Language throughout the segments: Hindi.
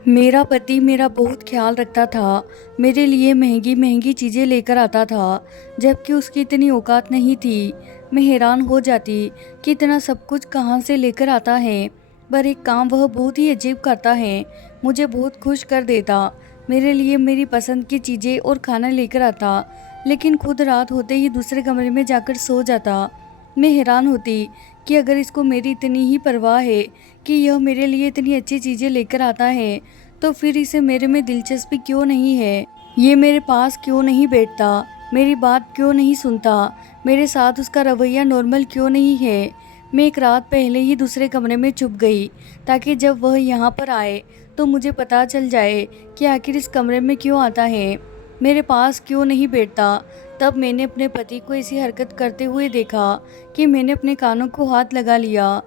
मेरा पति मेरा बहुत ख्याल रखता था। मेरे लिए महंगी महंगी चीज़ें लेकर आता था, जबकि उसकी इतनी औकात नहीं थी। मैं हैरान हो जाती कि इतना सब कुछ कहाँ से लेकर आता है। पर एक काम वह बहुत ही अजीब करता है, मुझे बहुत खुश कर देता। मेरे लिए मेरी पसंद की चीज़ें और खाना लेकर आता, लेकिन खुद रात होते ही दूसरे कमरे में जाकर सो जाता। मैं हैरान होती कि अगर इसको मेरी इतनी ही परवाह है कि यह मेरे लिए इतनी अच्छी चीज़ें लेकर आता है, तो फिर इसे मेरे में दिलचस्पी क्यों नहीं है। ये मेरे पास क्यों नहीं बैठता, मेरी बात क्यों नहीं सुनता, मेरे साथ उसका रवैया नॉर्मल क्यों नहीं है। मैं एक रात पहले ही दूसरे कमरे में छुप गई, ताकि जब वह यहाँ पर आए तो मुझे पता चल जाए कि आखिर इस कमरे में क्यों आता है, मेरे पास क्यों नहीं बैठता। तब मैंने अपने पति को ऐसी हरकत करते हुए देखा कि मैंने अपने कानों को हाथ लगा लिया।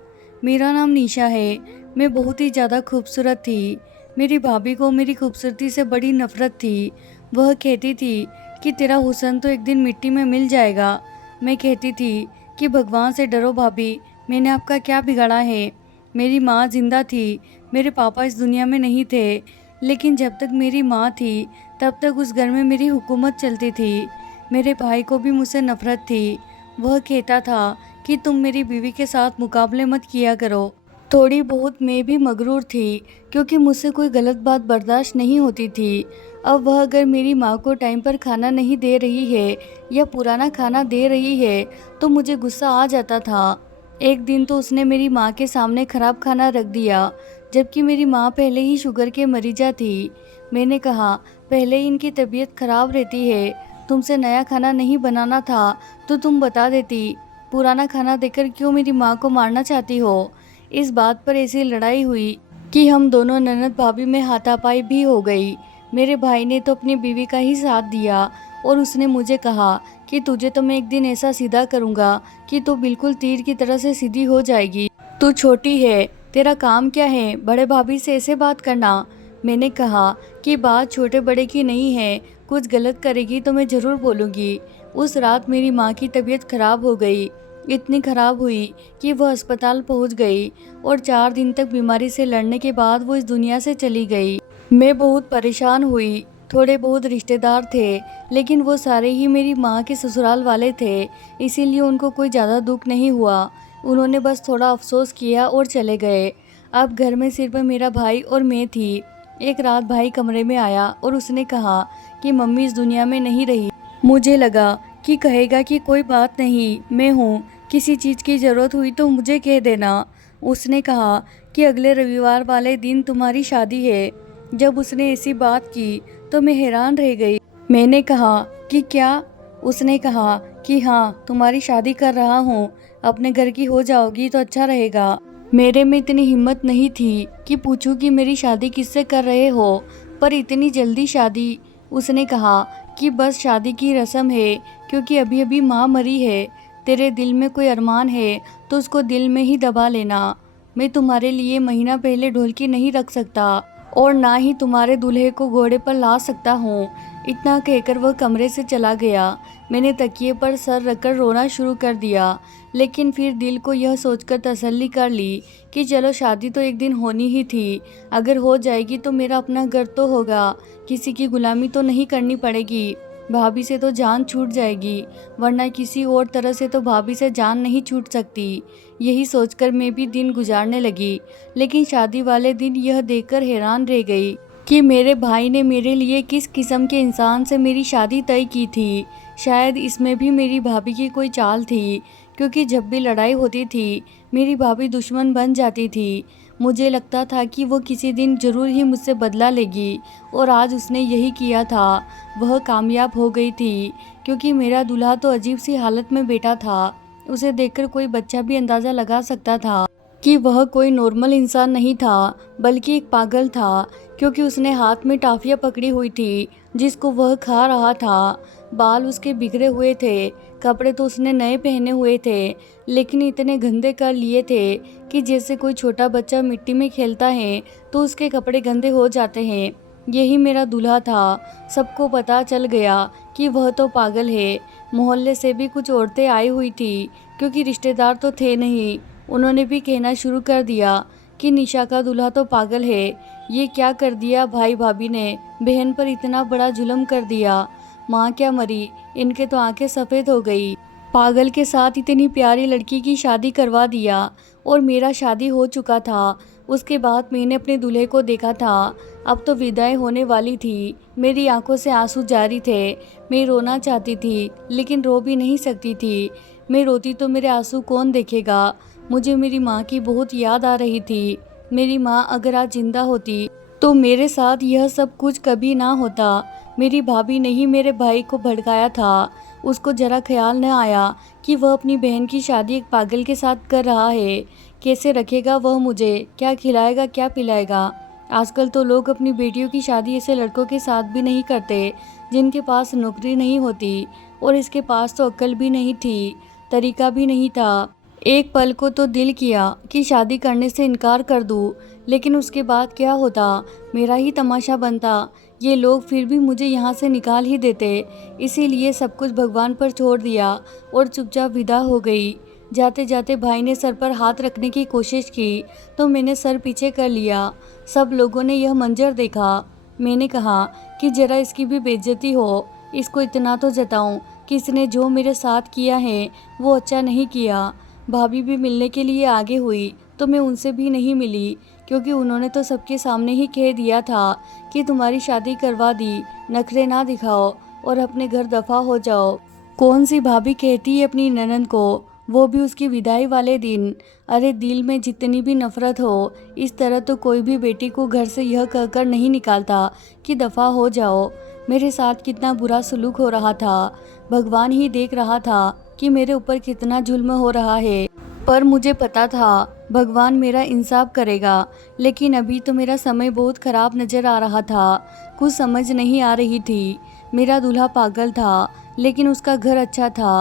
मेरा नाम निशा है। मैं बहुत ही ज़्यादा खूबसूरत थी। मेरी भाभी को मेरी खूबसूरती से बड़ी नफरत थी। वह कहती थी कि तेरा हुस्न तो एक दिन मिट्टी में मिल जाएगा। मैं कहती थी कि भगवान से डरो भाभी, मैंने आपका क्या बिगाड़ा है। मेरी माँ जिंदा थी, मेरे पापा इस दुनिया में नहीं थे, लेकिन जब तक मेरी माँ थी तब तक उस घर में मेरी हुकूमत चलती थी। मेरे भाई को भी मुझसे नफरत थी। वह कहता था कि तुम मेरी बीवी के साथ मुकाबले मत किया करो। थोड़ी बहुत मैं भी मगरूर थी, क्योंकि मुझसे कोई गलत बात बर्दाश्त नहीं होती थी। अब वह अगर मेरी माँ को टाइम पर खाना नहीं दे रही है या पुराना खाना दे रही है तो मुझे गुस्सा आ जाता था। एक दिन तो उसने मेरी माँ के सामने खराब खाना रख दिया, जबकि मेरी माँ पहले ही शुगर के मरीजा थी। मैंने कहा, पहले ही इनकी तबीयत खराब रहती है, तुमसे नया खाना नहीं बनाना था तो तुम बता देती। पुराना खाना देकर क्यों मेरी माँ को मारना चाहती हो। इस बात पर ऐसी लड़ाई हुई कि हम दोनों ननद भाभी में हाथापाई भी हो गई। मेरे भाई ने तो अपनी बीवी का ही साथ दिया और उसने मुझे कहा कि तुझे तो मैं एक दिन ऐसा सीधा करूँगा कि तू बिल्कुल तीर की तरह से सीधी हो जाएगी। तू छोटी है, तेरा काम क्या है बड़े भाभी से ऐसे बात करना। मैंने कहा कि बात छोटे बड़े की नहीं है, कुछ गलत करेगी तो मैं ज़रूर बोलूँगी। उस रात मेरी माँ की तबीयत खराब हो गई, इतनी खराब हुई कि वह अस्पताल पहुंच गई और 4 दिन तक बीमारी से लड़ने के बाद वो इस दुनिया से चली गई। मैं बहुत परेशान हुई। थोड़े बहुत रिश्तेदार थे, लेकिन वो सारे ही मेरी माँ के ससुराल वाले थे, इसीलिए उनको कोई ज़्यादा दुख नहीं हुआ। उन्होंने बस थोड़ा अफसोस किया और चले गए। अब घर में सिर्फ मेरा भाई और मैं थी। एक रात भाई कमरे में आया और उसने कहा कि मम्मी इस दुनिया में नहीं रही। मुझे लगा कि कहेगा कि कोई बात नहीं, मैं हूँ, किसी चीज़ की ज़रूरत हुई तो मुझे कह देना। उसने कहा कि अगले रविवार वाले दिन तुम्हारी शादी है। जब उसने ऐसी बात की तो मैं हैरान रह गई। मैंने कहा कि क्या? उसने कहा कि हाँ, तुम्हारी शादी कर रहा हूँ, अपने घर की हो जाओगी तो अच्छा रहेगा। मेरे में इतनी हिम्मत नहीं थी कि पूछूं कि मेरी शादी किससे कर रहे हो, पर इतनी जल्दी शादी? उसने कहा कि बस शादी की रस्म है, क्योंकि अभी अभी माँ मरी है। तेरे दिल में कोई अरमान है तो उसको दिल में ही दबा लेना। मैं तुम्हारे लिए महीना पहले ढोलकी नहीं रख सकता और ना ही तुम्हारे दूल्हे को घोड़े पर ला सकता हूँ। इतना कहकर वह कमरे से चला गया। मैंने तकिए पर सर रखकर रोना शुरू कर दिया, लेकिन फिर दिल को यह सोचकर तसल्ली कर ली कि चलो शादी तो एक दिन होनी ही थी। अगर हो जाएगी तो मेरा अपना घर तो होगा, किसी की गुलामी तो नहीं करनी पड़ेगी। भाभी से तो जान छूट जाएगी, वरना किसी और तरह से तो भाभी से जान नहीं छूट सकती। यही सोचकर मैं भी दिन गुजारने लगी, लेकिन शादी वाले दिन यह देखकर हैरान रह गई कि मेरे भाई ने मेरे लिए किस किस्म के इंसान से मेरी शादी तय की थी। शायद इसमें भी मेरी भाभी की कोई चाल थी, क्योंकि जब भी लड़ाई होती थी मेरी भाभी दुश्मन बन जाती थी। मुझे लगता था कि वो किसी दिन ज़रूर ही मुझसे बदला लेगी, और आज उसने यही किया था। वह कामयाब हो गई थी, क्योंकि मेरा दूल्हा तो अजीब सी हालत में बैठा था। उसे देखकर कोई बच्चा भी अंदाज़ा लगा सकता था कि वह कोई नॉर्मल इंसान नहीं था, बल्कि एक पागल था, क्योंकि उसने हाथ में टाफियाँ पकड़ी हुई थी जिसको वह खा रहा था। बाल उसके बिखरे हुए थे, कपड़े तो उसने नए पहने हुए थे, लेकिन इतने गंदे कर लिए थे कि जैसे कोई छोटा बच्चा मिट्टी में खेलता है तो उसके कपड़े गंदे हो जाते हैं। यही मेरा दूल्हा था। सबको पता चल गया कि वह तो पागल है। मोहल्ले से भी कुछ औरतें आई हुई थी, क्योंकि रिश्तेदार तो थे नहीं। उन्होंने भी कहना शुरू कर दिया कि निशा का दूल्हा तो पागल है, ये क्या कर दिया भाई भाभी ने, बहन पर इतना बड़ा जुल्म कर दिया। माँ क्या मरी, इनके तो आंखें सफ़ेद हो गई। पागल के साथ इतनी प्यारी लड़की की शादी करवा दिया और मेरा शादी हो चुका था। उसके बाद मैंने अपने दूल्हे को देखा था। अब तो विदाई होने वाली थी। मेरी आंखों से आंसू जारी थे। मैं रोना चाहती थी लेकिन रो भी नहीं सकती थी। मैं रोती तो मेरे आंसू कौन देखेगा। मुझे मेरी माँ की बहुत याद आ रही थी। मेरी माँ अगर आज जिंदा होती तो मेरे साथ यह सब कुछ कभी ना होता। मेरी भाभी ने ही मेरे भाई को भड़काया था। उसको जरा ख्याल न आया कि वह अपनी बहन की शादी एक पागल के साथ कर रहा है। कैसे रखेगा वह मुझे, क्या खिलाएगा क्या पिलाएगा। आजकल तो लोग अपनी बेटियों की शादी ऐसे लड़कों के साथ भी नहीं करते जिनके पास नौकरी नहीं होती, और इसके पास तो अक्ल भी नहीं थी, तरीका भी नहीं था। एक पल को तो दिल किया कि शादी करने से इनकार कर दूं, लेकिन उसके बाद क्या होता, मेरा ही तमाशा बनता। ये लोग फिर भी मुझे यहाँ से निकाल ही देते। इसीलिए सब कुछ भगवान पर छोड़ दिया और चुपचाप विदा हो गई। जाते जाते भाई ने सर पर हाथ रखने की कोशिश की तो मैंने सर पीछे कर लिया। सब लोगों ने यह मंजर देखा। मैंने कहा कि जरा इसकी भी बेइज्जती हो, इसको इतना तो जताऊं कि इसने जो मेरे साथ किया है वो अच्छा नहीं किया। भाभी भी मिलने के लिए आगे हुई तो मैं उनसे भी नहीं मिली, क्योंकि उन्होंने तो सबके सामने ही कह दिया था कि तुम्हारी शादी करवा दी, नखरे ना दिखाओ और अपने घर दफा हो जाओ। कौन सी भाभी कहती है अपनी ननद को, वो भी उसकी विदाई वाले दिन। अरे दिल में जितनी भी नफरत हो, इस तरह तो कोई भी बेटी को घर से यह कहकर नहीं निकालता कि दफा हो जाओ। मेरे साथ कितना बुरा सलूक हो रहा था, भगवान ही देख रहा था कि मेरे ऊपर कितना जुल्म हो रहा है। पर मुझे पता था भगवान मेरा इंसाफ करेगा। लेकिन अभी तो मेरा समय बहुत खराब नज़र आ रहा था। कुछ समझ नहीं आ रही थी। मेरा दूल्हा पागल था लेकिन उसका घर अच्छा था।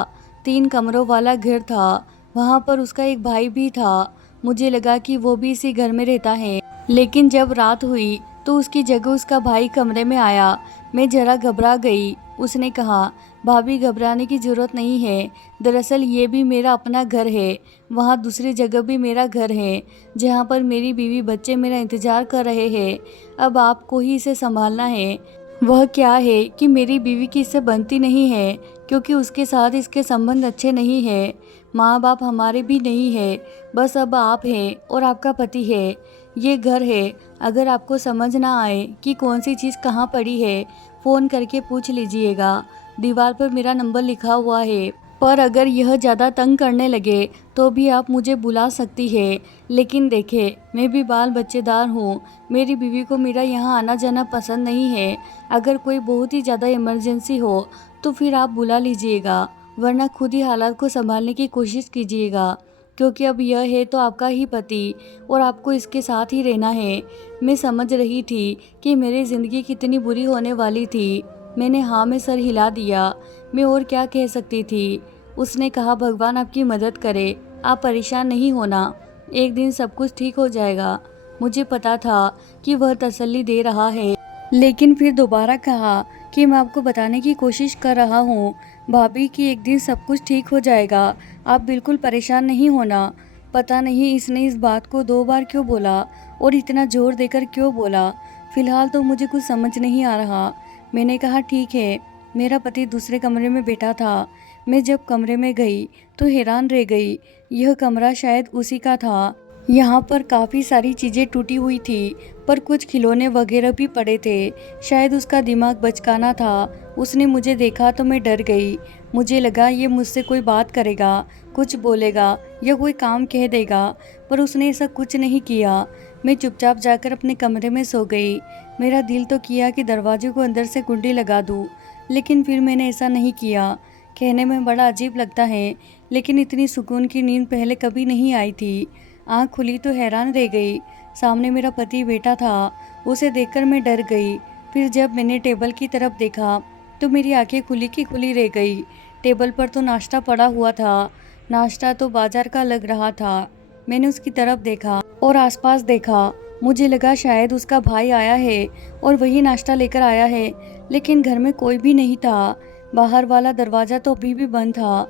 3 कमरों वाला घर था। वहाँ पर उसका एक भाई भी था। मुझे लगा कि वो भी इसी घर में रहता है। लेकिन जब रात हुई तो उसकी जगह उसका भाई कमरे में आया। मैं जरा घबरा गई। उसने कहा, भाभी घबराने की ज़रूरत नहीं है, दरअसल ये भी मेरा अपना घर है। वहाँ दूसरी जगह भी मेरा घर है जहाँ पर मेरी बीवी बच्चे मेरा इंतज़ार कर रहे हैं। अब आपको ही इसे संभालना है। वह क्या है कि मेरी बीवी की इससे बनती नहीं है, क्योंकि उसके साथ इसके संबंध अच्छे नहीं हैं। माँ बाप हमारे भी नहीं है, बस अब आप हैं और आपका पति है। ये घर है। अगर आपको समझ ना आए कि कौन सी चीज़ कहाँ पड़ी है, फ़ोन करके पूछ लीजिएगा। दीवार पर मेरा नंबर लिखा हुआ है। पर अगर यह ज़्यादा तंग करने लगे तो भी आप मुझे बुला सकती है। लेकिन देखे, मैं भी बाल बच्चेदार हूँ। मेरी बीवी को मेरा यहाँ आना जाना पसंद नहीं है। अगर कोई बहुत ही ज़्यादा इमरजेंसी हो तो फिर आप बुला लीजिएगा, वरना खुद ही हालात को संभालने की कोशिश कीजिएगा, क्योंकि अब यह है तो आपका ही पति और आपको इसके साथ ही रहना है। मैं समझ रही थी कि मेरी ज़िंदगी कितनी बुरी होने वाली थी। मैंने हाँ में सर हिला दिया। मैं और क्या कह सकती थी। उसने कहा, भगवान आपकी मदद करे, आप परेशान नहीं होना, एक दिन सब कुछ ठीक हो जाएगा। मुझे पता था कि वह तसल्ली दे रहा है, लेकिन फिर दोबारा कहा कि मैं आपको बताने की कोशिश कर रहा हूँ भाभी कि एक दिन सब कुछ ठीक हो जाएगा, आप बिल्कुल परेशान नहीं होना। पता नहीं इसने इस बात को 2 बार क्यों बोला और इतना जोर देकर क्यों बोला। फिलहाल तो मुझे कुछ समझ नहीं आ रहा। मैंने कहा, ठीक है। मेरा पति दूसरे कमरे में बैठा था। मैं जब कमरे में गई तो हैरान रह गई। यह कमरा शायद उसी का था। यहाँ पर काफ़ी सारी चीज़ें टूटी हुई थी, पर कुछ खिलौने वगैरह भी पड़े थे। शायद उसका दिमाग बचकाना था। उसने मुझे देखा तो मैं डर गई। मुझे लगा ये मुझसे कोई बात करेगा, कुछ बोलेगा या कोई काम कह देगा, पर उसने ऐसा कुछ नहीं किया। मैं चुपचाप जाकर अपने कमरे में सो गई। मेरा दिल तो किया कि दरवाजे को अंदर से कुंडी लगा दूँ, लेकिन फिर मैंने ऐसा नहीं किया। कहने में बड़ा अजीब लगता है, लेकिन इतनी सुकून की नींद पहले कभी नहीं आई थी। आँख खुली तो हैरान रह गई। सामने मेरा पति बैठा था। उसे देखकर मैं डर गई। फिर जब मैंने टेबल की तरफ देखा तो मेरी आंखें खुली की खुली रह गई। टेबल पर तो नाश्ता पड़ा हुआ था। नाश्ता तो बाजार का लग रहा था। मैंने उसकी तरफ देखा और आसपास देखा। मुझे लगा शायद उसका भाई आया है और वही नाश्ता लेकर आया है, लेकिन घर में कोई भी नहीं था। बाहर वाला दरवाज़ा तो अभी भी बंद था।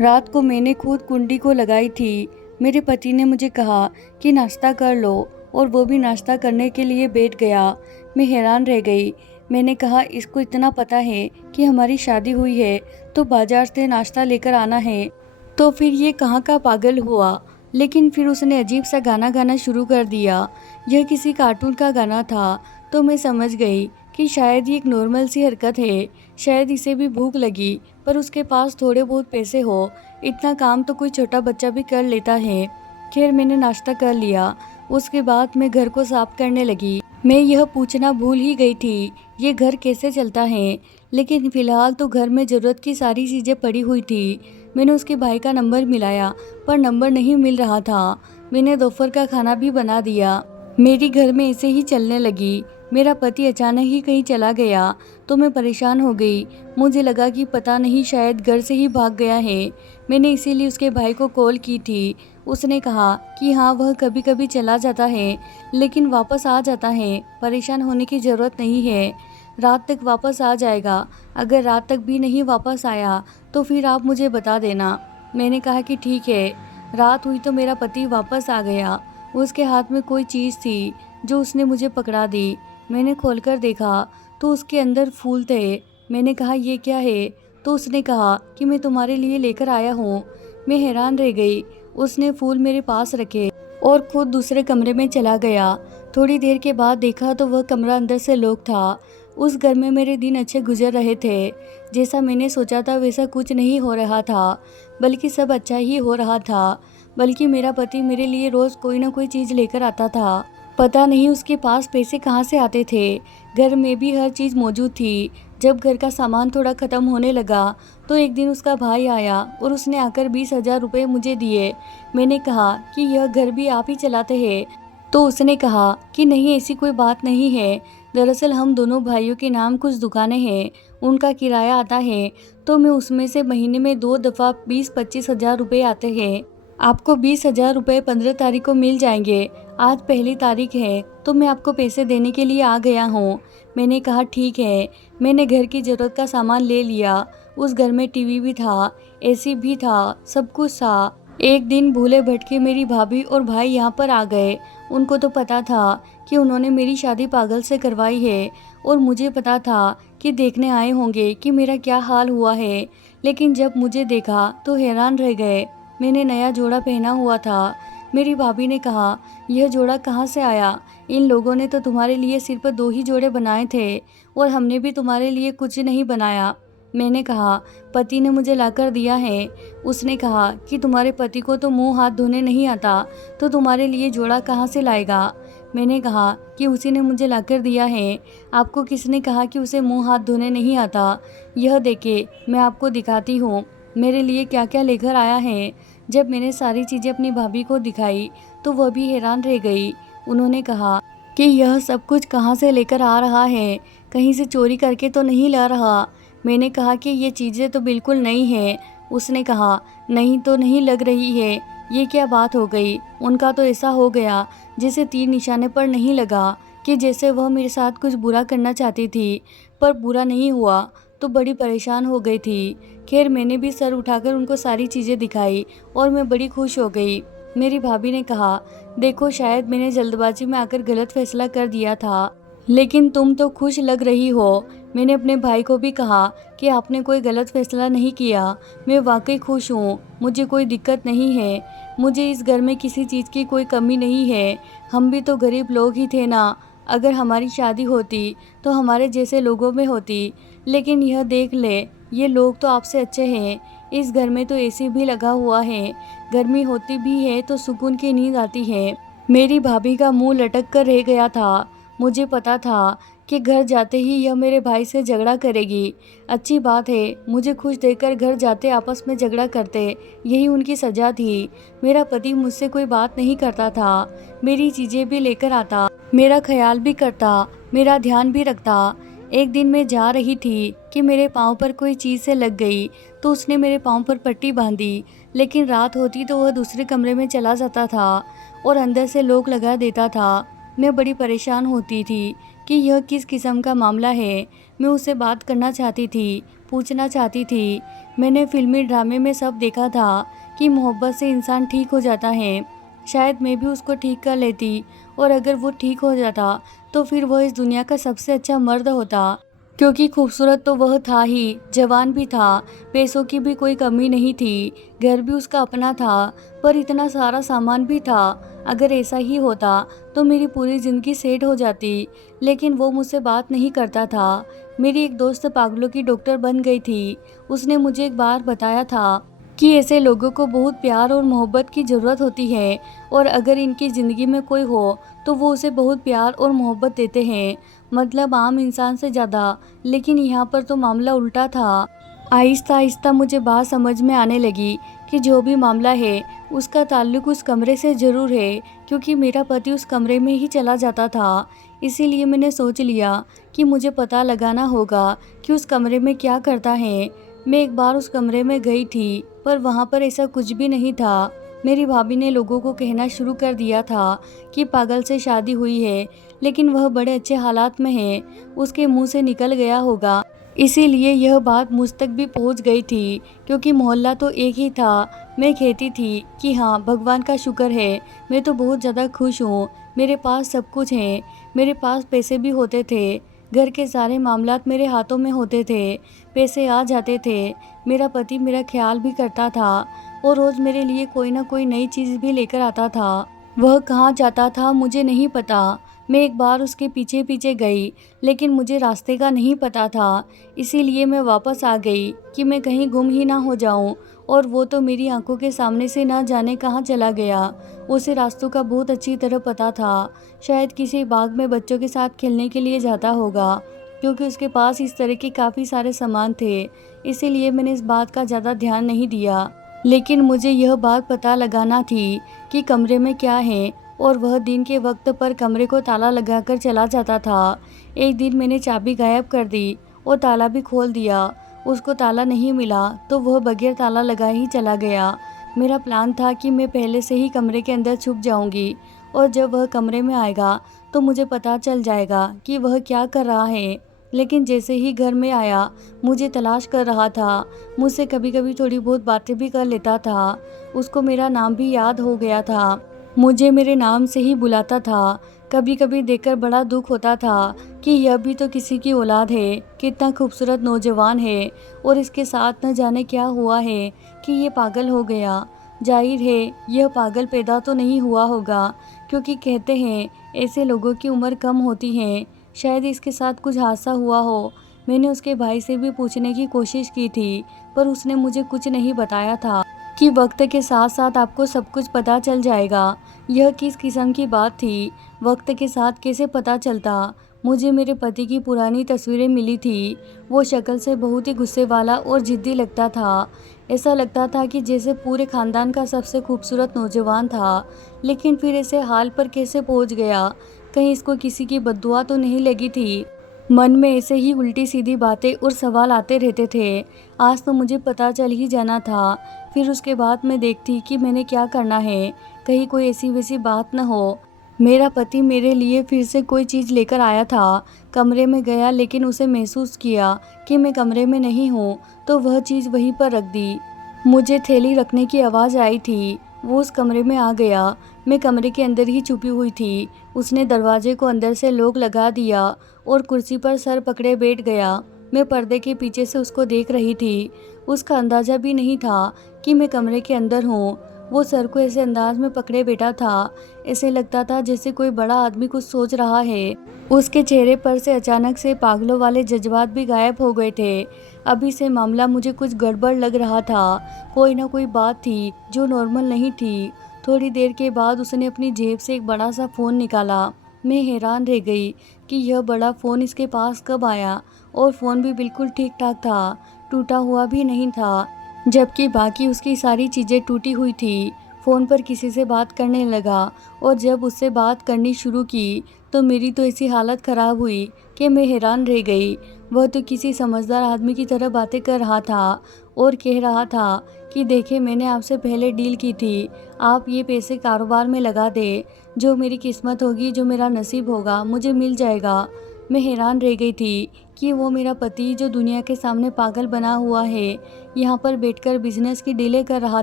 रात को मैंने खुद कुंडी को लगाई थी। मेरे पति ने मुझे कहा कि नाश्ता कर लो, और वो भी नाश्ता करने के लिए बैठ गया। मैं हैरान रह गई। मैंने कहा, इसको इतना पता है कि हमारी शादी हुई है तो बाजार से नाश्ता लेकर आना है, तो फिर ये कहाँ का पागल हुआ। लेकिन फिर उसने अजीब सा गाना गाना शुरू कर दिया। यह किसी कार्टून का गाना था। तो मैं समझ गई कि शायद ये एक नॉर्मल सी हरकत है। शायद इसे भी भूख लगी, पर उसके पास थोड़े बहुत पैसे हो। इतना काम तो कोई छोटा बच्चा भी कर लेता है। खैर, मैंने नाश्ता कर लिया। उसके बाद मैं घर को साफ करने लगी। मैं यह पूछना भूल ही गई थी, ये घर कैसे चलता है। लेकिन फ़िलहाल तो घर में ज़रूरत की सारी चीज़ें पड़ी हुई थी। मैंने उसके भाई का नंबर मिलाया, पर नंबर नहीं मिल रहा था। मैंने दोपहर का खाना भी बना दिया। मेरी घर में ऐसे ही चलने लगी। मेरा पति अचानक ही कहीं चला गया तो मैं परेशान हो गई। मुझे लगा कि पता नहीं शायद घर से ही भाग गया है। मैंने इसीलिए उसके भाई को कॉल की थी। उसने कहा कि हाँ, वह कभी कभी चला जाता है लेकिन वापस आ जाता है। परेशान होने की ज़रूरत नहीं है, रात तक वापस आ जाएगा। अगर रात तक भी नहीं वापस आया तो फिर आप मुझे बता देना। मैंने कहा कि ठीक है। रात हुई तो मेरा पति वापस आ गया। उसके हाथ में कोई चीज़ थी जो उसने मुझे पकड़ा दी। मैंने खोलकर देखा तो उसके अंदर फूल थे। मैंने कहा, ये क्या है? तो उसने कहा कि मैं तुम्हारे लिए लेकर आया हूँ। मैं हैरान रह गई। उसने फूल मेरे पास रखे और खुद दूसरे कमरे में चला गया। थोड़ी देर के बाद देखा तो वह कमरा अंदर से लॉक था। उस घर में मेरे दिन अच्छे गुजर रहे थे। जैसा मैंने सोचा था वैसा कुछ नहीं हो रहा था, बल्कि सब अच्छा ही हो रहा था। बल्कि मेरा पति मेरे लिए रोज़ कोई ना कोई चीज़ लेकर आता था। पता नहीं उसके पास पैसे कहाँ से आते थे। घर में भी हर चीज़ मौजूद थी। जब घर का सामान थोड़ा ख़त्म होने लगा तो एक दिन उसका भाई आया और उसने आकर 20,000 रुपये मुझे दिए। मैंने कहा कि यह घर भी आप ही चलाते हैं? तो उसने कहा कि नहीं, ऐसी कोई बात नहीं है। दरअसल हम दोनों भाइयों के नाम कुछ दुकानें हैं, उनका किराया आता है, तो मैं उसमें से महीने में 2 दफ़ा 20-25 हज़ार रुपये आते हैं। आपको 20,000 रुपये 15 तारीख को मिल जाएंगे। आज पहली तारीख है तो मैं आपको पैसे देने के लिए आ गया हूँ। मैंने कहा ठीक है। मैंने घर की ज़रूरत का सामान ले लिया। उस घर में टीवी भी था, एसी भी था, सब कुछ था। एक दिन भूले भटके मेरी भाभी और भाई यहाँ पर आ गए। उनको तो पता था कि उन्होंने मेरी शादी पागल से करवाई है और मुझे पता था कि देखने आए होंगे कि मेरा क्या हाल हुआ है। लेकिन जब मुझे देखा तो हैरान रह गए। मैंने नया जोड़ा पहना हुआ था। मेरी भाभी ने कहा, यह जोड़ा कहाँ से आया? इन लोगों ने तो तुम्हारे लिए सिर्फ 2 ही जोड़े बनाए थे और हमने भी तुम्हारे लिए कुछ नहीं बनाया। मैंने कहा, पति ने मुझे लाकर दिया है। उसने कहा कि तुम्हारे पति को तो मुंह हाथ धोने नहीं आता, तो तुम्हारे लिए जोड़ा कहाँ से लाएगा? मैंने कहा कि उसी ने मुझे लाकर दिया है। आपको किसने कहा कि उसे मुंह हाथ धोने नहीं आता? यह देखिए, मैं आपको दिखाती हूँ मेरे लिए क्या क्या लेकर आया है। जब मैंने सारी चीज़ें अपनी भाभी को दिखाई तो वह भी हैरान रह गई। उन्होंने कहा कि यह सब कुछ कहाँ से लेकर आ रहा है, कहीं से चोरी करके तो नहीं ला रहा। मैंने कहा कि ये चीज़ें तो बिल्कुल नई हैं। उसने कहा, नहीं तो नहीं लग रही है, ये क्या बात हो गई? उनका तो ऐसा हो गया जैसे तीर निशाने पर नहीं लगा, कि जैसे वह मेरे साथ कुछ बुरा करना चाहती थी, पर बुरा नहीं हुआ। तो बड़ी परेशान हो गई थी। खैर, मैंने भी सर उठाकर उनको सारी चीज़ें दिखाई और मैं बड़ी खुश हो गई। मेरी भाभी ने कहा, देखो शायद मैंने जल्दबाजी में आकर गलत फैसला कर दिया था, लेकिन तुम तो खुश लग रही हो। मैंने अपने भाई को भी कहा कि आपने कोई गलत फैसला नहीं किया। मैं वाकई खुश हूँ, मुझे कोई दिक्कत नहीं है। मुझे इस घर में किसी चीज़ की कोई कमी नहीं है। हम भी तो गरीब लोग ही थे ना। अगर हमारी शादी होती तो हमारे जैसे लोगों में होती। लेकिन यह देख ले, ये लोग तो आपसे अच्छे हैं। इस घर में तो एसी भी लगा हुआ है, गर्मी होती भी है तो सुकून की नींद आती है। मेरी भाभी का मुंह लटक कर रह गया था। मुझे पता था कि घर जाते ही यह मेरे भाई से झगड़ा करेगी। अच्छी बात है, मुझे खुश देखकर घर जाते आपस में झगड़ा करते, यही उनकी सजा थी। मेरा पति मुझसे कोई बात नहीं करता था, मेरी चीज़ें भी लेकर आता, मेरा ख्याल भी करता, मेरा ध्यान भी रखता। एक दिन मैं जा रही थी कि मेरे पाँव पर कोई चीज़ से लग गई तो उसने मेरे पाँव पर पट्टी बांधी। लेकिन रात होती तो वह दूसरे कमरे में चला जाता था और अंदर से लॉक लगा देता था। मैं बड़ी परेशान होती थी कि यह किस किस्म का मामला है। मैं उससे बात करना चाहती थी, पूछना चाहती थी। मैंने फिल्मी ड्रामे में सब देखा था कि मोहब्बत से इंसान ठीक हो जाता है। शायद मैं भी उसको ठीक कर लेती और अगर वो ठीक हो जाता तो फिर वह इस दुनिया का सबसे अच्छा मर्द होता, क्योंकि खूबसूरत तो वह था ही, जवान भी था, पैसों की भी कोई कमी नहीं थी, घर भी उसका अपना था, पर इतना सारा सामान भी था। अगर ऐसा ही होता तो मेरी पूरी ज़िंदगी सेट हो जाती, लेकिन वो मुझसे बात नहीं करता था। मेरी एक दोस्त पागलों की डॉक्टर बन गई थी। उसने मुझे एक बार बताया था कि ऐसे लोगों को बहुत प्यार और मोहब्बत की ज़रूरत होती है, और अगर इनकी ज़िंदगी में कोई हो तो वो उसे बहुत प्यार और मोहब्बत देते हैं, मतलब आम इंसान से ज़्यादा। लेकिन यहाँ पर तो मामला उल्टा था। आहिस्ता आहिस्ता मुझे बात समझ में आने लगी कि जो भी मामला है उसका ताल्लुक उस कमरे से ज़रूर है, क्योंकि मेरा पति उस कमरे में ही चला जाता था। इसीलिए मैंने सोच लिया कि मुझे पता लगाना होगा कि उस कमरे में क्या करता है। मैं एक बार उस कमरे में गई थी, पर वहाँ पर ऐसा कुछ भी नहीं था। मेरी भाभी ने लोगों को कहना शुरू कर दिया था कि पागल से शादी हुई है, लेकिन वह बड़े अच्छे हालात में है, उसके मुंह से निकल गया होगा। इसीलिए यह बात मुझ तक भी पहुंच गई थी, क्योंकि मोहल्ला तो एक ही था। मैं कहती थी कि हाँ, भगवान का शुक्र है, मैं तो बहुत ज़्यादा खुश हूँ, मेरे पास सब कुछ है। मेरे पास पैसे भी होते थे, घर के सारे मामलात मेरे हाथों में होते थे, पैसे आ जाते थे, मेरा पति मेरा ख्याल भी करता था और रोज़ मेरे लिए कोई ना कोई नई चीज़ भी लेकर आता था। वह कहाँ जाता था मुझे नहीं पता। मैं एक बार उसके पीछे पीछे गई, लेकिन मुझे रास्ते का नहीं पता था, इसीलिए मैं वापस आ गई कि मैं कहीं गुम ही ना हो जाऊं। और वो तो मेरी आंखों के सामने से ना जाने कहाँ चला गया। उसे रास्तों का बहुत अच्छी तरह पता था, शायद किसी बाग में बच्चों के साथ खेलने के लिए जाता होगा, क्योंकि उसके पास इस तरह के काफ़ी सारे सामान थे। इसीलिए मैंने इस बात का ज़्यादा ध्यान नहीं दिया, लेकिन मुझे यह बात पता लगाना थी कि कमरे में क्या है, और वह दिन के वक्त पर कमरे को ताला लगाकर चला जाता था। एक दिन मैंने चाबी गायब कर दी और ताला भी खोल दिया। उसको ताला नहीं मिला तो वह बगैर ताला लगाए ही चला गया। मेरा प्लान था कि मैं पहले से ही कमरे के अंदर छुप जाऊंगी, और जब वह कमरे में आएगा तो मुझे पता चल जाएगा कि वह क्या कर रहा है। लेकिन जैसे ही घर में आया, मुझे तलाश कर रहा था, मुझसे कभी कभी थोड़ी बहुत बातें भी कर लेता था। उसको मेरा नाम भी याद हो गया था, मुझे मेरे नाम से ही बुलाता था। कभी कभी देखकर बड़ा दुख होता था कि यह भी तो किसी की औलाद है, कितना खूबसूरत नौजवान है, और इसके साथ न जाने क्या हुआ है कि ये पागल हो गया। जाहिर है यह पागल पैदा तो नहीं हुआ होगा, क्योंकि कहते हैं ऐसे लोगों की उम्र कम होती है। शायद इसके साथ कुछ हादसा हुआ हो। मैंने उसके भाई से भी पूछने की कोशिश की थी, पर उसने मुझे कुछ नहीं बताया था कि वक्त के साथ साथ आपको सब कुछ पता चल जाएगा। यह किस किस्म की बात थी, वक्त के साथ कैसे पता चलता। मुझे मेरे पति की पुरानी तस्वीरें मिली थी। वो शक्ल से बहुत ही गुस्से वाला और जिद्दी लगता था। ऐसा लगता था कि जैसे पूरे खानदान का सबसे खूबसूरत नौजवान था, लेकिन फिर ऐसे हाल पर कैसे पहुंच गया। कहीं इसको किसी की बद्दुआ तो नहीं लगी थी। मन में ऐसे ही उल्टी सीधी बातें और सवाल आते रहते थे। आज तो मुझे पता चल ही जाना था। फिर उसके बाद मैं देखती कि मैंने क्या करना है, कहीं कोई ऐसी वैसी बात न हो। मेरा पति मेरे लिए फिर से कोई चीज़ लेकर आया था। कमरे में गया, लेकिन उसे महसूस किया कि मैं कमरे में नहीं हूँ, तो वह चीज़ वहीं पर रख दी। मुझे थैली रखने की आवाज़ आई थी। वो उस कमरे में आ गया। मैं कमरे के अंदर ही छुपी हुई थी। उसने दरवाजे को अंदर से लॉक लगा दिया और कुर्सी पर सर पकड़े बैठ गया। मैं पर्दे के पीछे से उसको देख रही थी। उसका अंदाज़ा भी नहीं था कि मैं कमरे के अंदर हूँ। वो सर को ऐसे अंदाज में पकड़े बैठा था, ऐसे लगता था जैसे कोई बड़ा आदमी कुछ सोच रहा है। उसके चेहरे पर से अचानक से पागलों वाले जज्बात भी गायब हो गए थे। अभी से मामला मुझे कुछ गड़बड़ लग रहा था। कोई ना कोई बात थी जो नॉर्मल नहीं थी। थोड़ी देर के बाद उसने अपनी जेब से एक बड़ा सा फ़ोन निकाला। मैं हैरान रह गई कि यह बड़ा फ़ोन इसके पास कब आया, और फ़ोन भी बिल्कुल ठीक ठाक था, टूटा हुआ भी नहीं था, जबकि बाकी उसकी सारी चीज़ें टूटी हुई थी। फ़ोन पर किसी से बात करने लगा, और जब उससे बात करनी शुरू की तो मेरी तो ऐसी हालत ख़राब हुई कि मैं हैरान रह गई। वह तो किसी समझदार आदमी की तरह बातें कर रहा था और कह रहा था कि देखे, मैंने आपसे पहले डील की थी, आप ये पैसे कारोबार में लगा दे, जो मेरी किस्मत होगी, जो मेरा नसीब होगा, मुझे मिल जाएगा। मैं हैरान रह गई थी कि वो मेरा पति, जो दुनिया के सामने पागल बना हुआ है, यहाँ पर बैठकर बिजनेस की डीलें कर रहा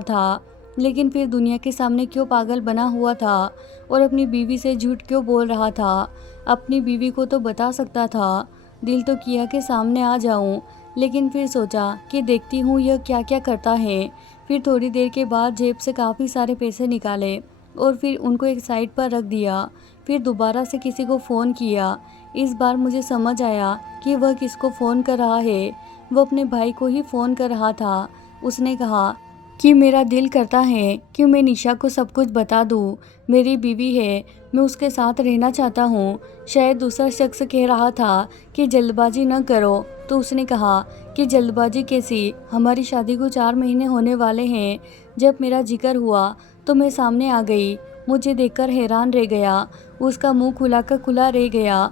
था। लेकिन फिर दुनिया के सामने क्यों पागल बना हुआ था और अपनी बीवी से झूठ क्यों बोल रहा था। अपनी बीवी को तो बता सकता था। दिल तो किया कि सामने आ जाऊं, लेकिन फिर सोचा कि देखती हूँ यह क्या क्या करता है। फिर थोड़ी देर के बाद जेब से काफ़ी सारे पैसे निकाले और फिर उनको एक साइड पर रख दिया। फिर दोबारा से किसी को फ़ोन किया। इस बार मुझे समझ आया कि वह किसको फ़ोन कर रहा है। वो अपने भाई को ही फ़ोन कर रहा था। उसने कहा कि मेरा दिल करता है कि मैं निशा को सब कुछ बता दूं। मेरी बीवी है, मैं उसके साथ रहना चाहता हूँ। शायद दूसरा शख्स कह रहा था कि जल्दबाजी न करो, तो उसने कहा कि जल्दबाजी कैसी, हमारी शादी को 4 महीने होने वाले हैं। जब मेरा जिक्र हुआ तो मैं सामने आ गई। मुझे देखकर हैरान रह गया। उसका मुंह खुला का खुला रह गया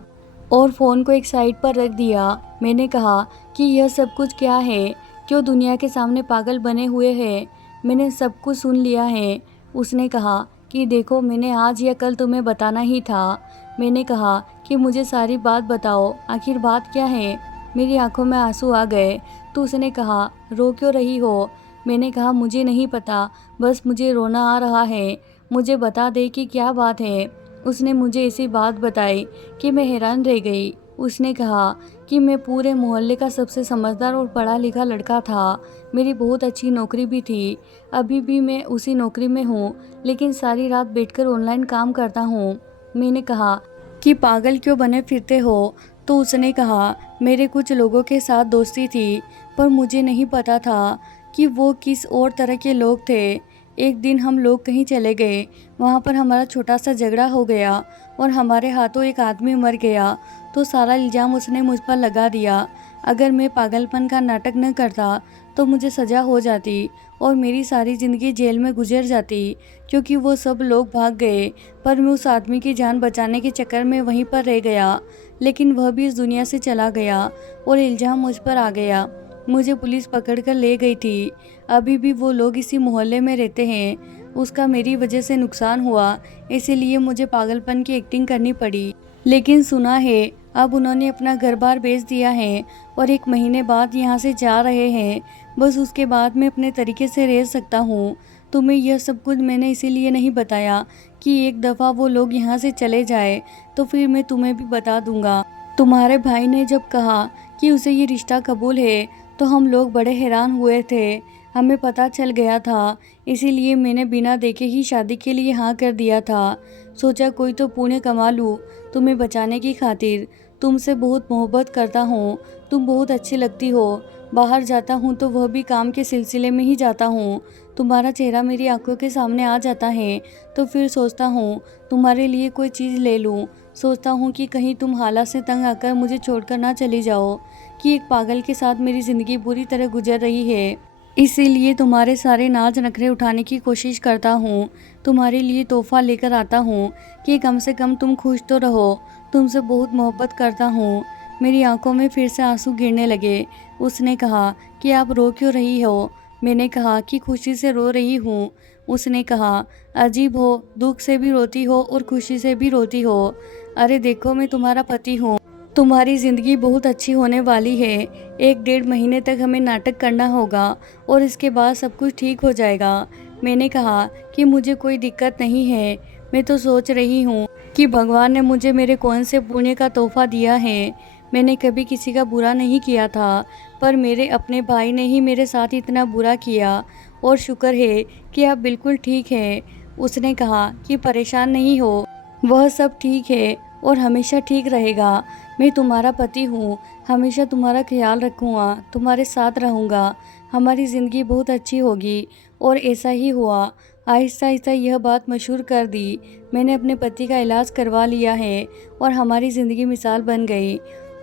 और फ़ोन को एक साइड पर रख दिया। मैंने कहा कि यह सब कुछ क्या है, क्यों दुनिया के सामने पागल बने हुए हैं। मैंने सब कुछ सुन लिया है। उसने कहा कि देखो, मैंने आज या कल तुम्हें बताना ही था। मैंने कहा कि मुझे सारी बात बताओ, आखिर बात क्या है। मेरी आंखों में आंसू आ गए। तो उसने कहा रो क्यों रही हो। मैंने कहा मुझे नहीं पता, बस मुझे रोना आ रहा है। मुझे बता दे कि क्या बात है। उसने मुझे ऐसी बात बताई कि मैं हैरान रह गई। उसने कहा कि मैं पूरे मोहल्ले का सबसे समझदार और पढ़ा लिखा लड़का था। मेरी बहुत अच्छी नौकरी भी थी। अभी भी मैं उसी नौकरी में हूँ, लेकिन सारी रात बैठकर ऑनलाइन काम करता हूँ। मैंने कहा कि पागल क्यों बने फिरते हो। तो उसने कहा मेरे कुछ लोगों के साथ दोस्ती थी, पर मुझे नहीं पता था कि वो किस और तरह के लोग थे। एक दिन हम लोग कहीं चले गए, वहाँ पर हमारा छोटा सा झगड़ा हो गया और हमारे हाथों एक आदमी मर गया। तो सारा इल्ज़ाम उसने मुझ पर लगा दिया। अगर मैं पागलपन का नाटक न करता तो मुझे सज़ा हो जाती और मेरी सारी ज़िंदगी जेल में गुजर जाती, क्योंकि वो सब लोग भाग गए। पर मैं उस आदमी की जान बचाने के चक्कर में वहीं पर रह गया, लेकिन वह भी इस दुनिया से चला गया और इल्ज़ाम मुझ पर आ गया। मुझे पुलिस पकड़ कर ले गई थी। अभी भी वो लोग इसी मोहल्ले में रहते हैं। उसका मेरी वजह से नुकसान हुआ, इसीलिए मुझे पागलपन की एक्टिंग करनी पड़ी। लेकिन सुना है अब उन्होंने अपना घर बार बेच दिया है और 1 महीने बाद यहाँ से जा रहे हैं। बस उसके बाद मैं अपने तरीके से रह सकता हूँ। तुम्हें यह सब कुछ मैंने इसीलिए नहीं बताया कि एक दफ़ा वो लोग यहाँ से चले जाए तो फिर मैं तुम्हें भी बता दूंगा। तुम्हारे भाई ने जब कहा कि उसे ये रिश्ता कबूल है तो हम लोग बड़े हैरान हुए थे। हमें पता चल गया था, इसीलिए मैंने बिना देखे ही शादी के लिए हाँ कर दिया था। सोचा कोई तो पुण्य कमा लूँ तुम्हें बचाने की खातिर। तुमसे बहुत मोहब्बत करता हूँ, तुम बहुत अच्छी लगती हो। बाहर जाता हूँ तो वह भी काम के सिलसिले में ही जाता हूँ। तुम्हारा चेहरा मेरी आंखों के सामने आ जाता है तो फिर सोचता हूँ तुम्हारे लिए कोई चीज़ ले लूँ। सोचता हूँ कि कहीं तुम हालात से तंग आकर मुझे छोड़कर ना चली जाओ, कि एक पागल के साथ मेरी ज़िंदगी बुरी तरह गुजर रही है। इसीलिए तुम्हारे सारे नाज नखरे उठाने की कोशिश करता हूँ। तुम्हारे लिए तोहफा लेकर आता हूँ कि कम से कम तुम खुश तो रहो। तुमसे बहुत मोहब्बत करता हूँ। मेरी आंखों में फिर से आंसू गिरने लगे। उसने कहा कि आप रो क्यों रही हो। मैंने कहा कि खुशी से रो रही हूँ। उसने कहा अजीब हो, दुख से भी रोती हो और खुशी से भी रोती हो। अरे देखो, मैं तुम्हारा पति हूँ। तुम्हारी ज़िंदगी बहुत अच्छी होने वाली है। 1 डेढ़ महीने तक हमें नाटक करना होगा और इसके बाद सब कुछ ठीक हो जाएगा। मैंने कहा कि मुझे कोई दिक्कत नहीं है। मैं तो सोच रही हूँ कि भगवान ने मुझे मेरे कौन से पुण्य का तोहफा दिया है। मैंने कभी किसी का बुरा नहीं किया था, पर मेरे अपने भाई ने ही मेरे साथ इतना बुरा किया। और शुक्र है कि आप बिल्कुल ठीक है। उसने कहा कि परेशान नहीं हो, वह सब ठीक है और हमेशा ठीक रहेगा। मैं तुम्हारा पति हूँ, हमेशा तुम्हारा ख्याल रखूँगा, तुम्हारे साथ रहूँगा। हमारी ज़िंदगी बहुत अच्छी होगी। और ऐसा ही हुआ। आहिस्ता आहिस्ता यह बात मशहूर कर दी। मैंने अपने पति का इलाज करवा लिया है और हमारी ज़िंदगी मिसाल बन गई।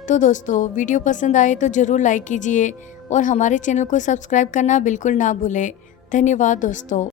तो दोस्तों, वीडियो पसंद आए तो ज़रूर लाइक कीजिए और हमारे चैनल को सब्सक्राइब करना बिल्कुल ना भूलें। धन्यवाद दोस्तों।